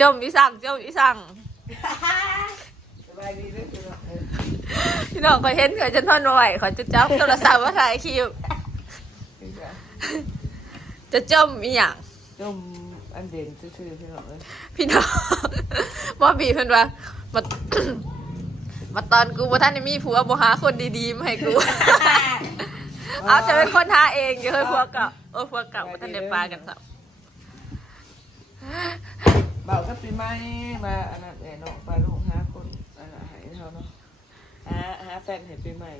จมอีสั่งจมอีสั่งสบายดีเด้อพี่น้องเอ้ยพี่น้องก็เห็นเขาจะทนบ่ไหวเขาจะจับโทรศัพท์มาถ่ายคลิปพี่จ๋าจะจมอีหยังจมอันเด่นซื่อๆพี่น้องเอ้ยพี่น้องบ่บีเพิ่นว่ามามาตอนกูบ่ทันได้มีผัวบ่หาคนดีๆมาให้กู เอาจะเป็นคนหาเองอย่าเฮ้ยผัวเก่าเออผัวเก่าบ่ทันได้ปากันซับเบากับ ปีใหม่มาอันนั้นเอ้ยน้องปลาลูกหาคนอันนั้นให้เขาเนาะหาหาแฟนให้ปีใหม่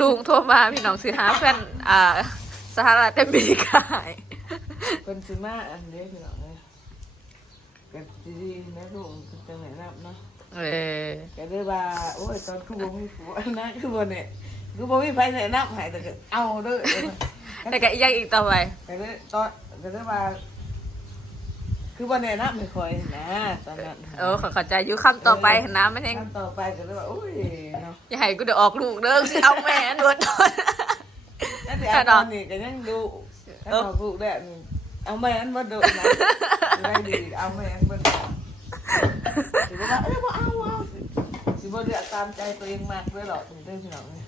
ลุงโทรมาพี่น้องสิหาแฟนอ่าสหรัฐอเมริกาให้เพิ่นสิมาอันเด้อพี่น้องเอ้ยก็ดีๆนะลูกเพิ่นจังไหนนับเนาะเออก็เลยว่าโอ้ยตอนคือบ่มีผัวนะคือบ่เนี่ยคือบ่มีไฟใส่น้ำให้แต่ก็เอาเด้อแต่ก็อีกอย่างอีกต่อไป ก็เลยตอนก็เลยว่า คือบ่แนะนำให้คอยนะตอนนั้นเออขอเข้าใจอยู่คำต่อไปนะไม่ใช่คำต่อไปก็เลยว่าโอ้ยเนาะอย่าให้กูเดี๋ยวออกลูกเด้อสิเอาแม่นวดนวดนั่นสิเอาตอนนี้ก็ยังดูถ้าเอาลูกได้เอาแม่นบ่ดูนะได้ดีเอาแม่นบ่ดูสิบ่ว่าเอ้ยบ่เอาเอาสิสิบ่เลือกตามใจตัวเองมากด้วยหรอกนี่เด้อพี่น้องนี่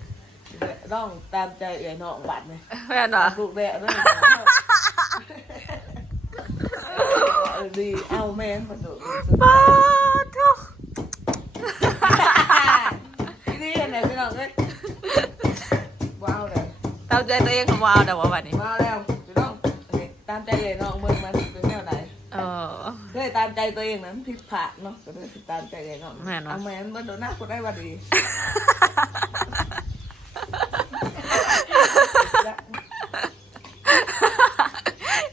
ต้องตามใจเอื้อน้องบัดนี่แม่นเหรอลูกแดดด้วยเออ ดีเอาแม่นมาดูป้าทุกนี่เห็นไหมพี่น้องเอ้ยว้าวเลยตามใจตัวเองของวาวแต่ว่าวันนี้ว้าวแล้วพี่น้องตามใจเลยน้องเมืองมันเป็นแนวไหนเออด้วยตามใจตัวเองนั้นผิดพลาดเนาะก็ด้วยตามใจเลยน้องแม่นวะเอาแม่นมาดูหน้าคนได้วันดี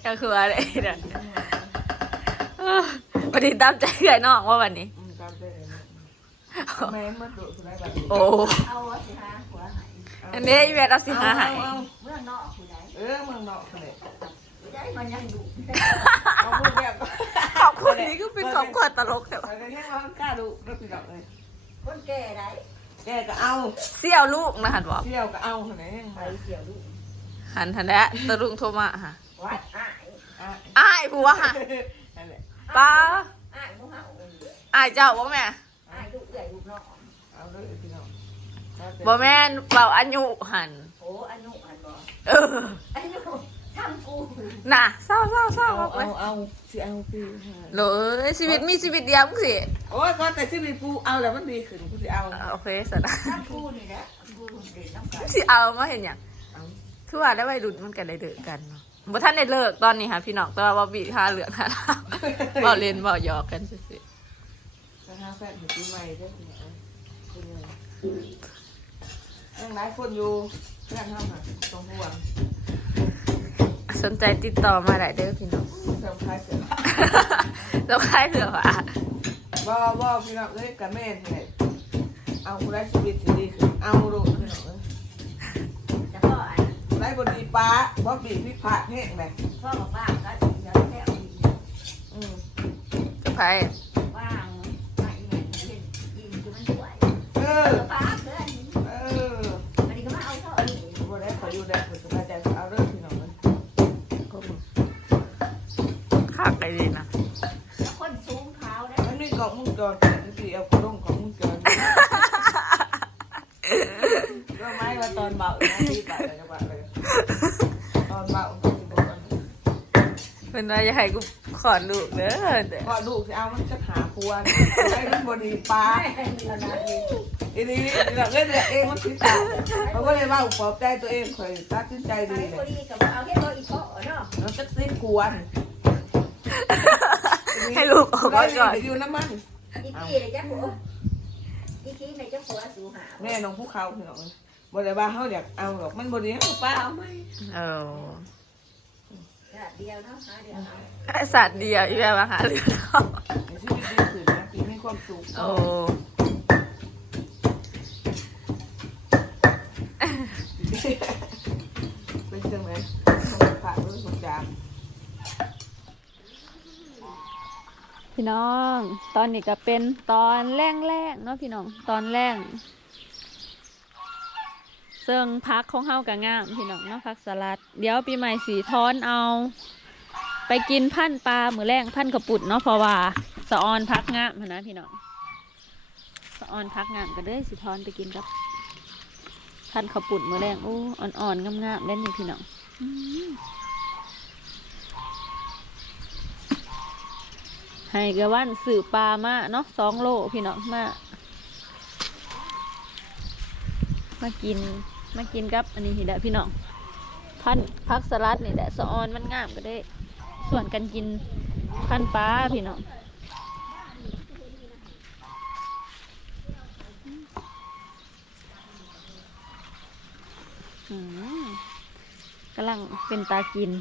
ก็คืออะไรเนี่ยเออ วันนี้ตามใจใครน้องว่าวันนี้ตามใจเลยแม่นมาดูคนได้วันดีโอ้เอาวะสิฮะหัวหายอันนี้อีเวทเอาสิหาใหายเมื่อนอกผู้ใดเออเมืองนอกเลยผู้ใดมันยังดุเอาพูดแบบขอบคุณนี้ก็เป็นของขวัญตลกแต่ไปว่ากันยังเรากล้าดูรถพี่น้องเลยคนแก่ไดแกก็เอาเสี่ยวลูกนะหันบอกเที่ยวก็เอาไหนยังไปไงเสียวดุหันทันแล้วตะลุงโทรมาค่ะวัดอ้ายอะอ้ายผัวค่ะนั่นแหละ ป้าอ้ายมูเฮาอ้ายเจ้าบ่แม่อ้ายดุใหญ่ดุน้องเอาเลยพี่น้องบ่แม่นเบาอายุหันโอ้อายุอันบ่เอออายุช่างกูน่ะเศร้าเศร้าเศร้าเอามากเลเอายเอาสิเอาปีเลยชีวิตมีชีวิตเดียวมึงสิโอ้ยก่อนแต่ชีวิตกูเอาแล้วมันดีขึ้นกูสิเอาอะโอเคสนะช่างกูนี่แหละกูเด็กน้ำกันสิเอามาเห็นหยังเอาคือว่าได้วัยรุ่นมันกันได้เลิกกันเนาะ บ่ท่านได้เลิกตอนนี้ค่ะพี่น้องแต่ว่าบ่บีหาเหลืองหาลาวบ่เล่นบ่หยอกกันซื่อจะหาแฟนถึงปีใหม่ได้พี่น้องเป็นยังยังหลายคนอยู่เพื่อนห้ามค่ะตรงห่วงๆสนใจติดต่อมาได้เด้อพี่น้องเสริมคลายเสร็จแล้วใครเหลือวะบ่บ่พี่น้องเอ้ยกับแม่เนี่ยเอากูได้ชีวิตสิดีขึ้นเอาลูกพี่น้องเอ้ยจะพ่อ อันได้บดีป้าบ่บีพิพาทแห้งเลยพ่อบอกว่าก็ถึงจะแค่อีกอืมจะไปว่า เป็นไรอย่าให้กูขอลูกเด้อเด้อ ก็ลูกสิเอามันจะหาพวนได้มันบดีป้าไม่เดือนนาทีอีนี้เราเล่นเองมันสิตาเขาก็เลยว่าปลอบใจตัวเองคอยตัดสินใจไปดีพเลอยดีกับเอาแค่ตัวอีกเกาะเนาะเราจะสิ้นควรให้ลูกออกมาก่อนอยู่น้ำมันอีกี้เลยจ้ะผัวอีกี้เลยจ้ะผัวสูหาแม่น้องผู้เขาพี่น้องบ่ได้ว่าเขาอยากเอาหรอกมันบ่ดีให้ป้าเอาไหม เออ เดียวเนาะหาเดียวเอาสัตว์เดียวอีแบบมาหาเรื่องเขาในชีวิตดีขึ้นนะปีมีความสุขโอ้เป็นจังไหนฝากด้วยสมจามพี่น้อง ตอนนี้ก็เป็นตอนแรกๆเนาะพี่น้อง ตอนแรก ซึ่งพักของเฮากับงามพี่น้องเนาะพักสลัด เดี๋ยวปีใหม่สีท้อนเอา ไปกินพันปลามือแรงพันกระปุดเนาะเพราะว่าสะออนพักงามนนะพี่น้องสะออนพักงามก็เลยสิทอนไปกินกับพันกระปุดมือแรงโอ้อ่อนๆงามๆเล่นนี่พี่น้องให้กระวันสื่อปลามาเนาะสองโลพี่น้องมามากิน มากินกับอันนี้แหละพี่น้องพันพักสลัดนี่แหละสะออนมันงามก็ได้ ส่วนกันกินพันปลาพี่น้องกำลังเป็นตากิน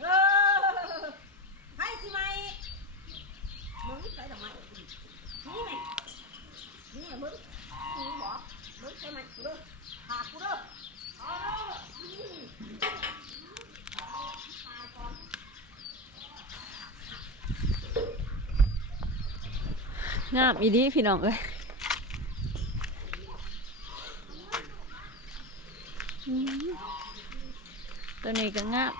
เออให้สิไหมมึงใส่ดอกไม้นี่ไหมนี่มึงนี่บอกมึงใส่ไหมกูเด้อหากูเด้อเอาเด้อ งามอีดีพี่น้องเอ้ยตัวนี้ก็งาม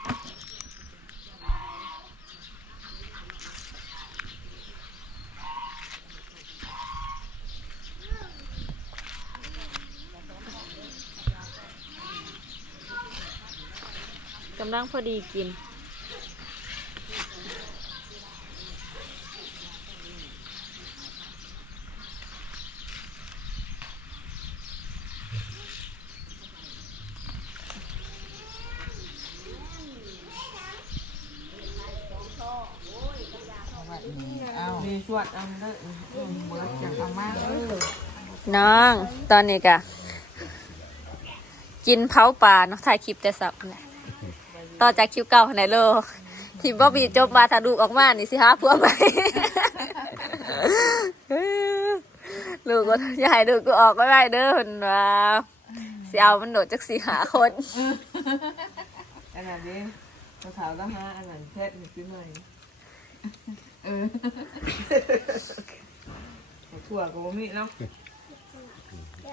กำลังพอดีกิน เอามีส วดเอาเด้ออืมเบิดจากเอามาเออน้อง ตอนนี้กะกินเผาป่าเนาะถ่ายคลิปแต่สับนั่นแหละต่อจากคลิปเก่าไหนโลกที่บ๊อบบี้จบมาถ้าดูกออกมานี่สิฮะพวกไปลูกก็อย่าให้ดูกกูออกก็ได้เด้อเพิ่นว่าสิเอามันโดดจากสีหาคน อันนั้นนี้ภาษาละฮะอันนั้นเพชรนิดหน่อย เออถั่วก็บ่มีเนาะ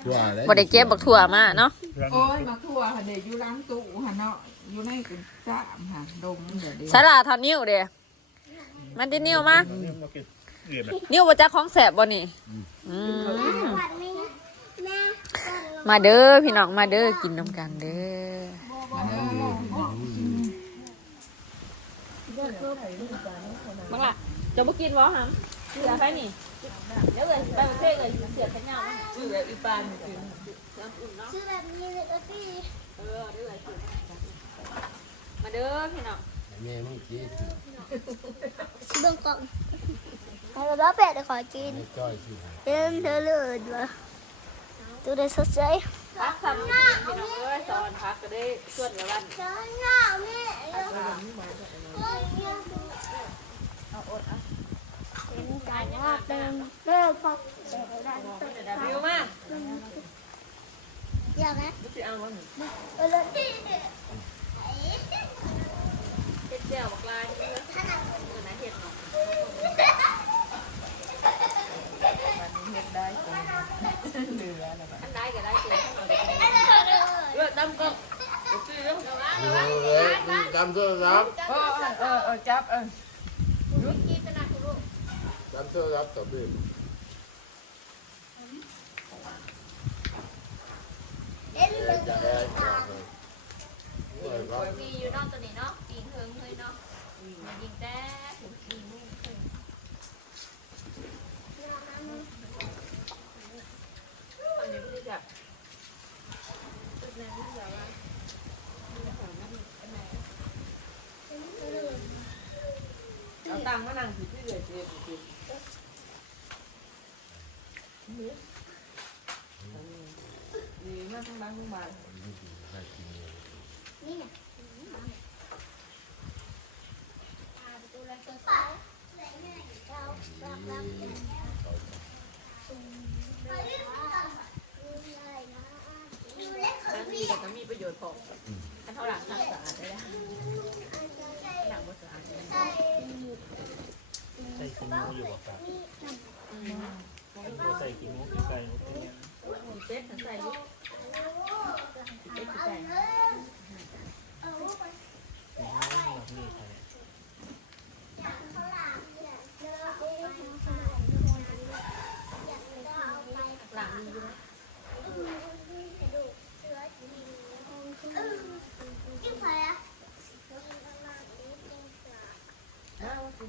ตัวอะไรบ่ได้เก็บบักถั่วมาเนาะโอ้ยมาทั่วหันเดอยู่ล้างตู้หันเนาะอยู่ในกุญจ้ามหันดมเดี๋ยวเดี๋ยวสาลาเทอนิ้วเด้มันที่นิ้วมาเรียนแบบนิ้วบ่จักของแสบบ่นี่อืมมาเด้อพี่น้องมาเด้อกินน้ำกันเด้อบังล่ะ จะบ่กินบ่หำเสือไปนี่เดี๋ยวเลยไปประเทศเลยเสือแขนยาวมาชื่อแบบอีปานจริงชื่อแบบนี้เลยก็พี่เออเด้อมาเด้อพี่น้องแม่มึงกินเบื้องก่อนเอาแล้วเป็ดขอกินไม่จ้อยสิเต็มเธอเลยว่ะตัวเด็กสดใสพักซ้ำพี่น้องเอ้ยสอนพักก็ได้ส่วนละวัน จ้าหน้าแม่เป็นการ ว่าเป็นเลิกพักเสร็จแล้ววิวมาเดี๋ยวนะๆจะเอาวันหนึ่งเออเลยที่เฮ็ดเจียวบักลายเด้อมื้อนะเฮ็ดเนาะวันเฮ็ดได้เหลือแล้วอันใดก็ได้เกิเร่เอดำก็ชื่อเรื่องเออจำโทรศัพท์เออเออเออจับเออ until after baby. อยู่นอกตัวนี้เนาะปีงเงเฮ้ยเนาะยิงแต่ถึงมุ่งเฮิงอันนี้ไม่ได้จัพี่ได้จัเงถือที่เหลือเจ็บ แลตัวสาวเราเราเราดูแลคนบางทีพี่ก็มีประโยชน์ของถ้าเท่าหลังทำสะอาดได้แล้วหลังบ่สะอาดได้ใช่ใส่กินหมูอยู่บ่ครับอืมใส่กินหมูกินไก่หมูกินเนี่ยหมูเซ็ตใส่ลูกเซ็ตใส่เอาไป อ๋อนี่ใครเนี่ย เขาหลังเนี่ยเดินไปอยากจะเอาไป หลังดีด้วย จิ้มไปอะ น้าว่าสิ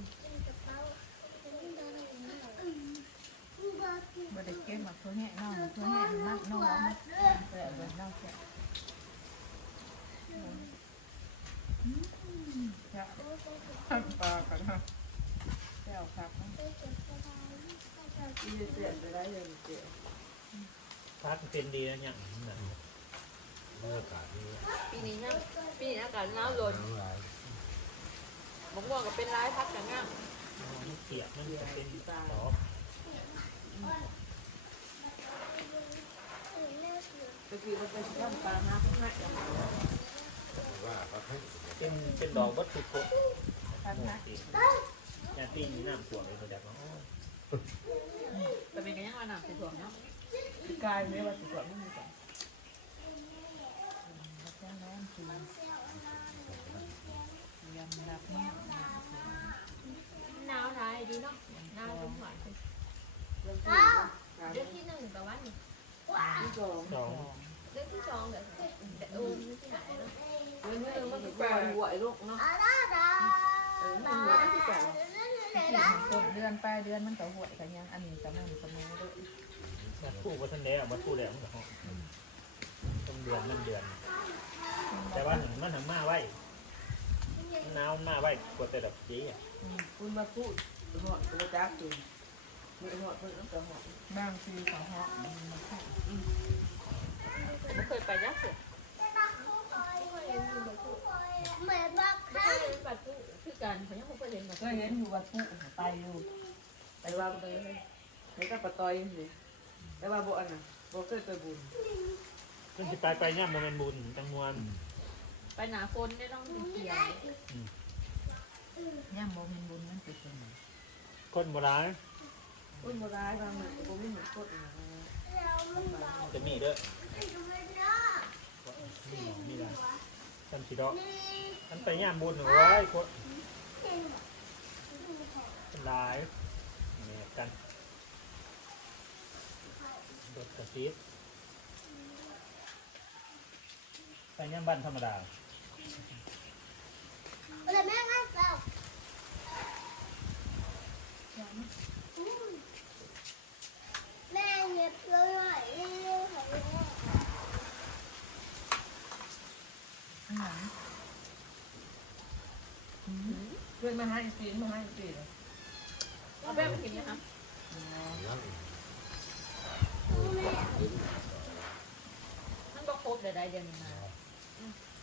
บ่ได้เก็บมาตัวแห้งน้องตัวแห้งนักน้องมันแต่เบิ่น้องแค่จะปลากันนะแก้วครับ ที่ จะเจ็บไปได้ยังเจ็บพักเป็นดีนะเนี่ยนั่นบรรยากาศนี่ปีนี้นะปีนี้อากาศหนาวลนน้ำลายมะม่วงก็เป็นร้ายพักกันง่ายมันเปียกมันจะเป็นตอตะกี้มันเป็นข้ามปลาน้ำให้ว่าเขาให้เป็นเป็นดอกวัตถุกครับนะยาตีนี่น้ำท่วมเลยเขาจากเนาะ แต่เป็นกันยังว่าหนักเป็นถ่วงเนาะกายไม่ว่าสิกว่าไม่มีกันแก้วน้ำคือยำรับมากหนาวร้ายดีเนาะหนาวจนหวานเรื่องที่เดือนที่หนึ่งแต่ว่านี่ที่สองสองเดือนที่สองเดี๋ยวแต่โอ้ไม่ที่ไหนเนาะเรื่องนี้มันก็แปลหัวไอ้ลูกเนาะเออมันหัวที่แปล ต้น เดือนปลายเดือนมันก็หวยกันยังอันนี้ก็นั่งเสมอด้วยมาคู่วัฒนแล้วมาคู่แล้วมันก็ห้องต้องเดือนนั่นเดือน แต่ว่าถึงมันถึงมาไว้หนาวมาไว้กว่าแต่แบบจีอะคุณมาพูดหอดตัวจ้าจุนมีหอดเพิ่งต้องกระหอดบางทีเขาเหาะมันแค่ไม่เคยไปยักษ์เสือเหมือนบักไม่ค่ะเคยเห็นบัตรผู้คือกันเขายัง ไม่เคยเห็นบัตรก็เห็นอยู่วัดผู้ไปอยู่ไปว่าไปเลยเห็นกับปะตอยสิแต่ว่าบ่อันน่ะบ่เคยไปบุญมันจะไปไปย่ำมันเป็นบุญจังมวนไปหนาฝนได้ต้องเขียวย่ำโมเมนบุญมันเป็นยังไงคนโบราณคนบ่ร้ายบางมันก็บ่มีเหมือนคนนะจะมีเด้อมีหมอมีอะไรจำสีดอกมันไปย่ำบุญเอาไว้คนเป็นลายเนี่ยกันรถกระ ติบไปย่ำบ้านธรรมดาเลยแม่งั้นเราแม่เย็บเลยหน่อยเร็วๆค่ะแม่อันไหนเพื่อนมาให้ปีนมาให้ปีนเอาแป้งมากินนะคะยัง มันบอกครบเดี๋ยวได้เดือนนี้มา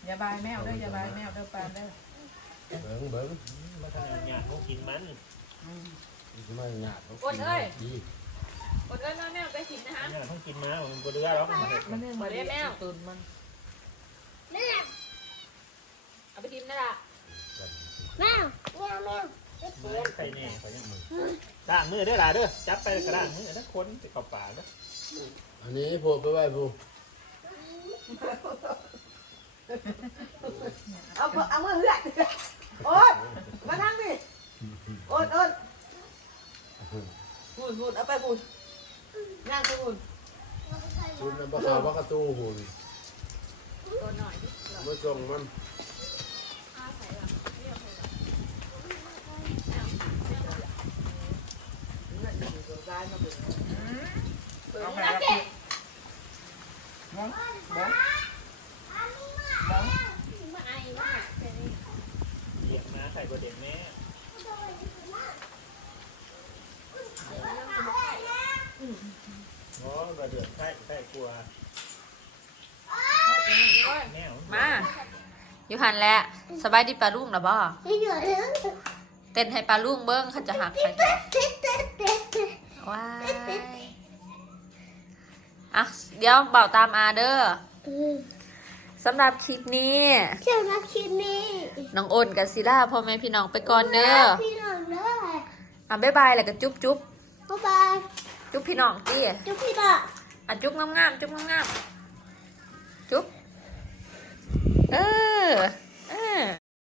อย่าบายแมวเด้ออย่าบายแมวเด้อปลาเด้อเบิ้งเบิ้งมาทำงานเขากินมันไม่หยาดดีอดเอ้ยมาแม่ไปกินนะคะงานเขากินมามันบ่เดือหรอกมันเห็ดมันเรื่องบ่ได้แมวตุนมันแม่เอาไปกินได้ละแมวแมวแมวใส่แน่ไปยังมือ ล้างมือเด้อล่ะเด้อจับไปกระด้างมือถ้าคนจะเข้าปากเด้ออันนี้พูดไปไว้พูเอาเอามาเหือดโอ๊ยมานั่งดิโอ๊ยโอ๊ยพูดพูดเอาไปพูดนั่งไปพูดคุณน้ำปลาขาวปลากระตูหุ่นตัวหน่อยดิ มาส่งมัน เอาไปแล้วบ้างบ้างมาไอ้ว่าเด็กมาใส่กว่าเด็กแม่โอ้กระเดือดใส่ใส่กลัวแมวมาอยู่หันแหละสบายดีปลาลุงหรอบ่เต้นให้ปลาลุงเบิ้งเขาจะหักไป ว้ายอะ เดี๋ยวเบาตามอาเด้อสำหรับคลิปนี้เชื่อนักคิดนี่น้องโอนกับศิลาพ่อแม่พี่น้องไปก่อนเด้อพี่น้องเด้ออะบ๊ายบายแล้วก็จุ๊บจุ๊บบ๊ายบาย จุ๊บพี่น้องตีจุ๊บพี่น้องอะจุ๊บงามๆจุ๊บงามๆจุ๊บเออ